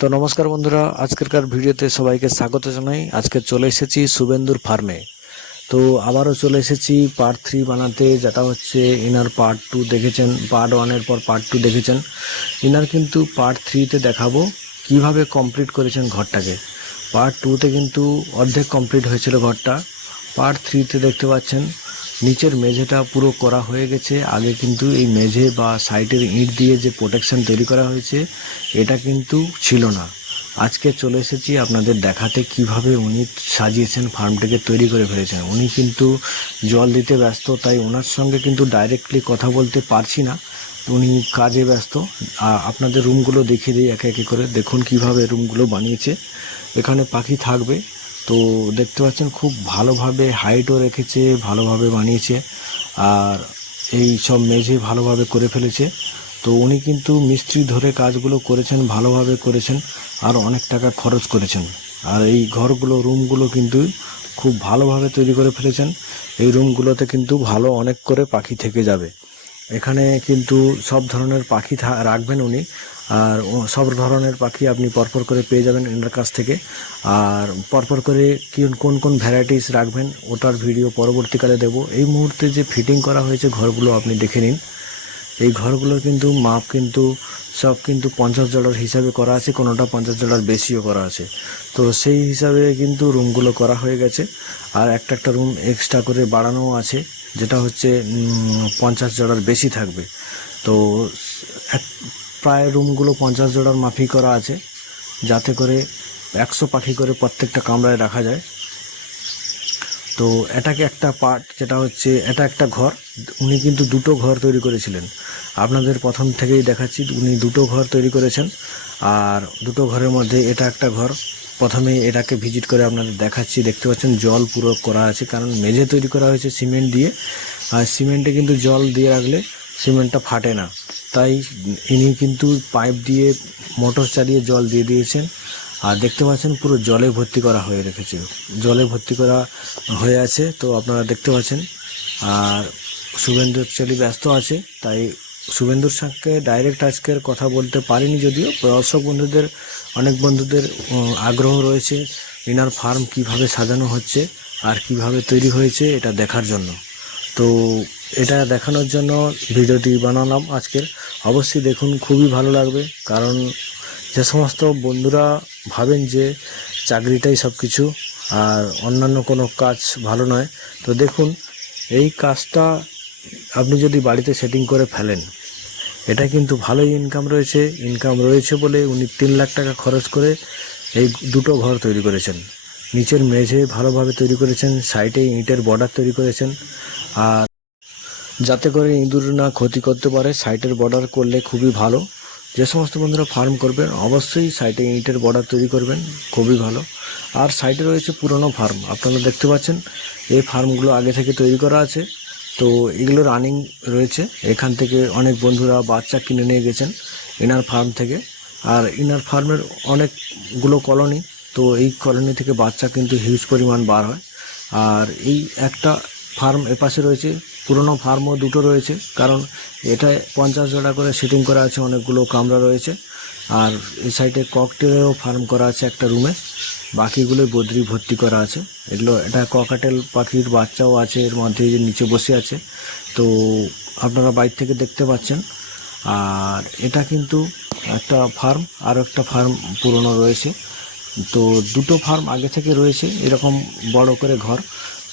তো নমস্কার বন্ধুরা, আজকেরকার ভিডিওতে সবাইকে স্বাগত জানাই। আজকে চলে এসেছি শুভেন্দুর ফার্মে। তো আবারও চলে এসেছি পার্ট 3 বানাতে, যেটা হচ্ছে ইনার পার্ট 2 দেখেছেন, পার্ট 1-এর পর পার্ট 2 দেখেছেন। ইনার কিন্তু পার্ট 3-তে দেখাবো কিভাবে কমপ্লিট করেছেন ঘরটাকে। পার্ট 2-তে কিন্তু অর্ধেক কমপ্লিট হয়েছিল ঘরটা। পার্ট 3-তে দেখতে পাচ্ছেন নিচের মেঝেটা পুরো করা হয়ে গেছে। আগে কিন্তু এই মেঝে বা সাইডের ইঁট দিয়ে যে প্রোটেকশন তৈরি করা হয়েছে এটা কিন্তু ছিল না। আজকে চলে এসেছি আপনাদের দেখাতে কিভাবে উনি সাজিয়েছেন, ফার্মটাকে তৈরি করে ফেলেছেন। উনি কিন্তু জল দিতে ব্যস্ত, তাই ওনার সঙ্গে কিন্তু ডাইরেক্টলি কথা বলতে পারছি না, উনি কাজে ব্যস্ত। আপনাদের রুমগুলো দেখিয়ে দিই একে একে করে। দেখুন কিভাবে রুমগুলো বানিয়েছে। এখানে পাখি থাকবে, তো দেখতে পাচ্ছেন খুব ভালোভাবে হাইটও রেখেছে, ভালোভাবে বানিয়েছে। আর এই সব মেঝে ভালোভাবে করে ফেলেছে। তো উনি কিন্তু মিস্ত্রি ধরে কাজগুলো করেছেন, ভালোভাবে করেছেন, আর অনেক টাকা খরচ করেছেন। আর এই ঘরগুলো, রুমগুলো কিন্তু খুব ভালোভাবে তৈরি করে ফেলেছেন। এই রুমগুলোতে কিন্তু ভালো অনেক করে পাখি থেকে যাবে। এখানে কিন্তু সব ধরনের পাখি রাখবেন উনি, আর সব ধরনের পাখি আপনি পরপর করে পেয়ে যাবেন এনার কাছ থেকে। আর পরপর করে কোন কোন ভ্যারাইটিস রাখবেন ওটার ভিডিও পরবর্তীকালে দেব। এই মুহূর্তে যে ফিটিং করা হয়েছে ঘরগুলো আপনি দেখে নিন। এই ঘরগুলোর কিন্তু মাপ কিন্তু সব কিন্তু 50 জোড়ার হিসাবে করা আছে, কোনোটা 50 জোড়ার বেশিও করা আছে। তো সেই হিসাবে কিন্তু রুমগুলো করা হয়ে গেছে। আর একটা একটা রুম এক্সট্রা করে বাড়ানো আছে, যেটা হচ্ছে 50 জোড়ার বেশি থাকবে। তো প্রায় রুমগুলো 50 জোড়ার মাফি করা আছে, যাতে করে 100 পাখি করে প্রত্যেকটা কামরায় রাখা যায়। তো এটাকে একটা পার্ট, যেটা হচ্ছে এটা একটা ঘর। উনি কিন্তু দুটো ঘর তৈরি করেছিলেন, আপনাদের প্রথম থেকেই দেখাচ্ছি। উনি দুটো ঘর তৈরি করেছেন, আর দুটো ঘরের মধ্যে এটা একটা ঘর। প্রথমে এটাকে ভিজিট করে আপনাদের দেখাচ্ছি। দেখতে পাচ্ছেন জল পুরো করা আছে, কারণ মেঝে তৈরি করা হয়েছে সিমেন্ট দিয়ে। আর সিমেন্টে কিন্তু জল দিয়ে রাখলে সিমেন্টটা ফাটে না, তাই ইনি কিন্তু পাইপ দিয়ে মোটর চালিয়ে জল দিয়ে দিয়েছেন। আর দেখতে পাচ্ছেন পুরো জলে ভর্তি করা হয়ে রেখেছে, জলে ভর্তি করা হয়ে আছে। তো আপনারা দেখতে পাচ্ছেন। আর শুভেন্দু অ্যাকচুয়ালি ব্যস্ত আছে, তাই শুভেন্দুর সঙ্গে ডাইরেক্ট আজকের কথা বলতে পারিনি। যদিও দর্শক বন্ধুদের, অনেক বন্ধুদের আগ্রহ রয়েছে ইনার ফার্ম কিভাবে সাজানো হচ্ছে আর কিভাবে তৈরি হয়েছে এটা দেখার জন্য। তো এটা দেখানোর জন্য ভিডিওটি বানালাম আজকের। অবশ্যই দেখুন, খুবই ভালো লাগবে। কারণ যে সমস্ত বন্ধুরা ভাবেন যে চাকরিটাই সব কিছু আর অন্যান্য কোনো কাজ ভালো নয়, তো দেখুন এই কাজটা আপনি যদি বাড়িতে সেটিং করে ফেলেন, এটা কিন্তু ভালোই ইনকাম রয়েছে বলে উনি 3 লাখ টাকা খরচ করে এই দুটো ঘর তৈরি করেছেন। নিচের মেঝে ভালোভাবে তৈরি করেছেন, সাইডে ইঁটের বর্ডার তৈরি করেছেন। আর যাতে করে ইঁদুর না ক্ষতি করতে পারে, সাইডের বর্ডার করলে খুবই ভালো। যে সমস্ত বন্ধুরা ফার্ম করবেন অবশ্যই সাইডে ইঁটের বর্ডার তৈরি করবেন, খুবই ভালো। আর সাইডে রয়েছে পুরনো ফার্ম, আপনারা দেখতে পাচ্ছেন এই ফার্মগুলো আগে থেকে তৈরি করা আছে। তো এগুলো রানিং রয়েছে। এখান থেকে অনেক বন্ধুরা বাচ্চা কিনে নিয়ে গেছেন ইনার ফার্ম থেকে। আর ইনার ফার্মের অনেকগুলো কলোনি, তো এই কলোনি থেকে বাচ্চা কিন্তু হিউজ পরিমাণ বার হয়। আর এই একটা ফার্ম এপাশে রয়েছে, পুরনো ফার্মও দুটো রয়েছে, কারণ এটা 50 জোড়া করে সেটিং করা আছে, অনেকগুলো কামরা রয়েছে। আর এই সাইডে ককটেলেরও ফার্ম করা আছে একটা রুমে, বাকিগুলো বদ্রি ভর্তি করা আছে। এটা ককাটেল পাখির বাচ্চাও আছে এর মধ্যে, যে নিচে বসে আছে। তো আপনারা বাইরে থেকে দেখতে পাচ্ছেন। আর এটা কিন্তু একটা ফার্ম, আর একটা ফার্ম পুরনো রয়েছে। তো দুটো ফার্ম আগে থেকে রয়েছে এরকম বড় করে ঘর।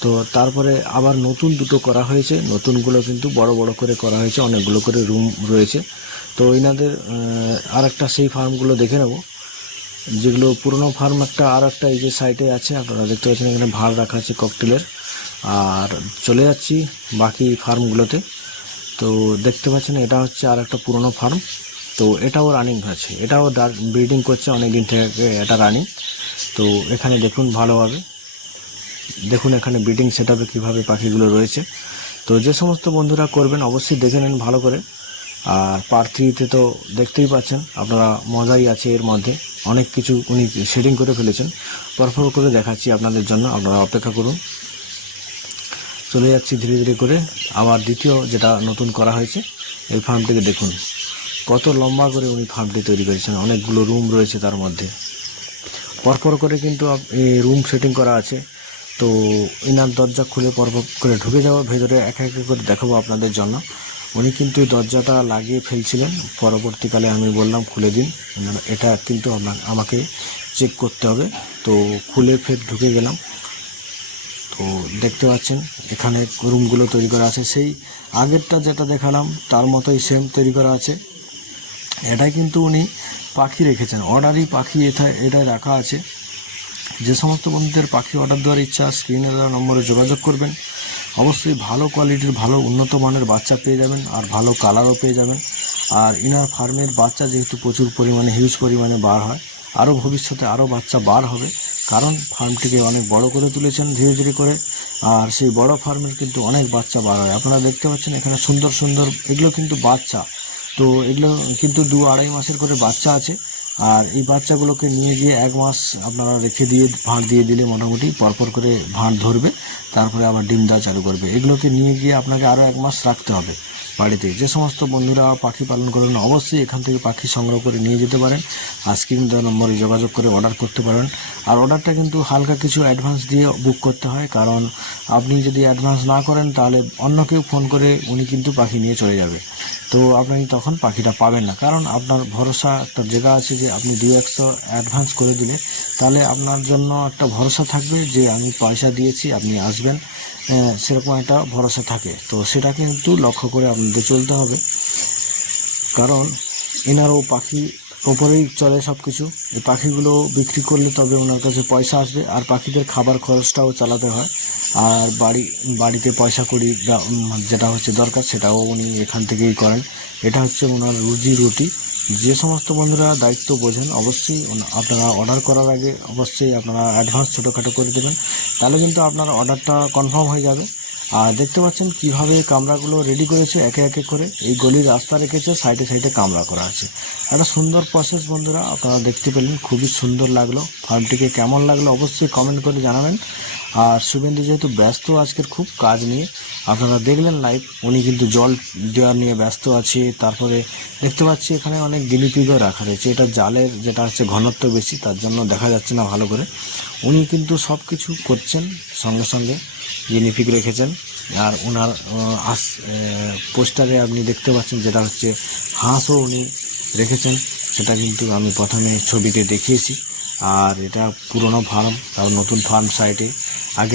তো তারপরে আবার নতুন দুটো করা হয়েছে, নতুনগুলো কিন্তু বড় বড় করে করা হয়েছে, অনেকগুলো করে রুম রয়েছে। তো এনাদের আর একটা সেই ফার্মগুলো দেখে নেব, যেগুলো পুরনো ফার্ম একটা। আর একটা এই যে সাইডে আছে, আপনারা দেখতে পাচ্ছেন এখানে ভাড় রাখা আছে ককটেলের। আর চলে যাচ্ছি বাকি ফার্মগুলোতে। তো দেখতে পাচ্ছেন এটা হচ্ছে আর একটা পুরনো ফার্ম। তো এটাও রানিং হয়েছে, এটাও ব্রিডিং করছে অনেক দিন থেকে, এটা রানিং। তো এখানে দেখুন ভালোভাবে, দেখুন এখানে ব্রিডিং সেট আপে কীভাবে পাখিগুলো রয়েছে। তো যে সমস্ত বন্ধুরা করবেন অবশ্যই দেখে নেন ভালো করে। আর পার্ট 3-তে তো দেখতেই পাচ্ছেন আপনারা, মজাই আছে এর মধ্যে, অনেক কিছু উনি শেডিং করে ফেলেছেন। পরপর করে দেখাচ্ছি আপনাদের জন্য, আপনারা অপেক্ষা করুন। চলে যাচ্ছি ধীরে ধীরে করে আবার দ্বিতীয় যেটা নতুন করা হয়েছে এই ফার্মটিকে দেখুন। কত লম্বা করে উনি ফার্মটি তৈরি করেছেন, অনেকগুলো রুম রয়েছে তার মধ্যে, পরপর করে কিন্তু রুম সেটিং করা আছে। তো ইনার দরজা খুলে পরপর করে ঢুকে যাওয়া, ভেতরে এক এক করে দেখাবো আপনাদের জন্য। উনি কিন্তু দরজাটা লাগিয়ে ফেলছিলেন, পরবর্তীকালে আমি বললাম খুলে দিন, এটা কিন্তু আমাকে চেক করতে হবে। তো খুলে ফের ঢুকে গেলাম। তো দেখতে পাচ্ছেন এখানে রুমগুলো তৈরি করা আছে, সেই আগেরটা যেটা দেখালাম তার মতোই সেম তৈরি করা আছে। এটাই কিন্তু উনি পাখি রেখেছেন, অর্ডারই পাখি এটাই রাখা আছে। যে সমস্ত বন্ধুদের পাখি অর্ডার দেওয়ার ইচ্ছা, স্ক্রিনে দেওয়া নম্বরে যোগাযোগ করবেন। অবশ্যই ভালো কোয়ালিটির, ভালো উন্নত মানের বাচ্চা পেয়ে যাবেন, আর ভালো কালারও পেয়ে যাবেন। আর ইনার ফার্মের বাচ্চা যেহেতু প্রচুর পরিমাণে, হিউজ পরিমাণে বার হয়, আরও ভবিষ্যতে আরও বাচ্চা বার হবে, কারণ ফার্মটিকে অনেক বড় করে তুলেছেন ধীরে ধীরে করে। আর সেই বড় ফার্মের কিন্তু অনেক বাচ্চা বার হয়। আপনারা দেখতে পাচ্ছেন এখানে সুন্দর সুন্দর, এগুলো কিন্তু বাচ্চা। তো এগুলো কিন্তু 2-2.5 মাসের করে বাচ্চা আছে। আর এই বাচ্চাগুলোকে নিয়ে গিয়ে 1 মাস আপনারা রেখে দিয়ে ভাঁড় দিয়ে দিলে মোটামুটি পরপর করে ভাঁড় ধরবে, তারপরে আবার ডিম দেওয়া চালু করবে। এগুলোকে নিয়ে গিয়ে আপনাকে আরও 1 মাস রাখতে হবে বাড়িতে। যে সমস্ত বন্ধুরা পাখি পালন করেন অবশ্যই এখান থেকে পাখি সংগ্রহ করে নিয়ে যেতে পারেন। আর স্ক্রিন দেওয়া নম্বরে যোগাযোগ করে অর্ডার করতে পারেন। আর অর্ডারটা কিন্তু হালকা কিছু অ্যাডভান্স দিয়ে বুক করতে হয়, কারণ আপনি যদি অ্যাডভান্স না করেন তাহলে অন্য কেউ ফোন করে উনি কিন্তু পাখি নিয়ে চলে যাবে। তো আপনি তখন পাখিটা পাবেন না, কারণ আপনার ভরসা একটা জায়গা আছে যে আপনি 200 অ্যাডভান্স করে দিলে তাহলে আপনার জন্য একটা ভরসা থাকবে যে আমি পয়সা দিয়েছি, আপনি আসবেন, সেরকম একটা ভরসা থাকে। তো সেটা কিন্তু লক্ষ্য করে আপনাদের চলতে হবে, কারণ এনারও পাখি ওপরেই চলে সব কিছু। এই পাখিগুলো বিক্রি করলে তবে ওনার কাছে পয়সা আসবে, আর পাখিদের খাবার খরচটাও চালাতে হয়। আর বাড়িতে পয়সা করি যেটা হচ্ছে দরকার সেটাও উনি এখান থেকেই করেন। এটা হচ্ছে ওনার রুজি রুটি। যে সমস্ত বন্ধুরা দায়িত্ব বোঝেন অবশ্যই আপনারা অর্ডার করার আগে অবশ্যই আপনারা অ্যাডভান্স ছোটোখাটো করে দেবেন, তাহলে কিন্তু আপনার অর্ডারটা কনফার্ম হয়ে যাবে। আর দেখতে পাচ্ছেন কিভাবে কামরাগুলো রেডি করেছে একে একে করে, এই গলির রাস্তা রেখেছে, সাইডে সাইডে কামরা করা আছে। একটা সুন্দর প্রসেস বন্ধুরা আপনারা দেখতে পেলেন, খুবই সুন্দর লাগলো। ফার্মটিকে কেমন লাগলো অবশ্যই কমেন্ট করে জানাবেন। আর শুভেন্দু যেহেতু ব্যস্ত আজকের খুব কাজ নিয়ে, আপনারা দেখলেন লাইভ, উনি কিন্তু জল দেওয়া নিয়ে ব্যস্ত আছে। তারপরে দেখতে পাচ্ছি এখানে অনেক গিনিপিগও রাখা রয়েছে, এটা জালের যেটা হচ্ছে ঘনত্ব বেশি তার জন্য দেখা যাচ্ছে না ভালো করে। উনি কিন্তু সব কিছু করছেন সঙ্গে সঙ্গে, গিনিপিগ রেখেছেন। আর ওনার পোস্টারে আপনি দেখতে পাচ্ছেন যেটা হচ্ছে হাঁসও উনি রেখেছেন, সেটা কিন্তু আমি প্রথমে ছবিতে দেখিয়েছি। আর এটা পুরনো ফার্ম, আর নতুন ফার্ম সাইটে আগে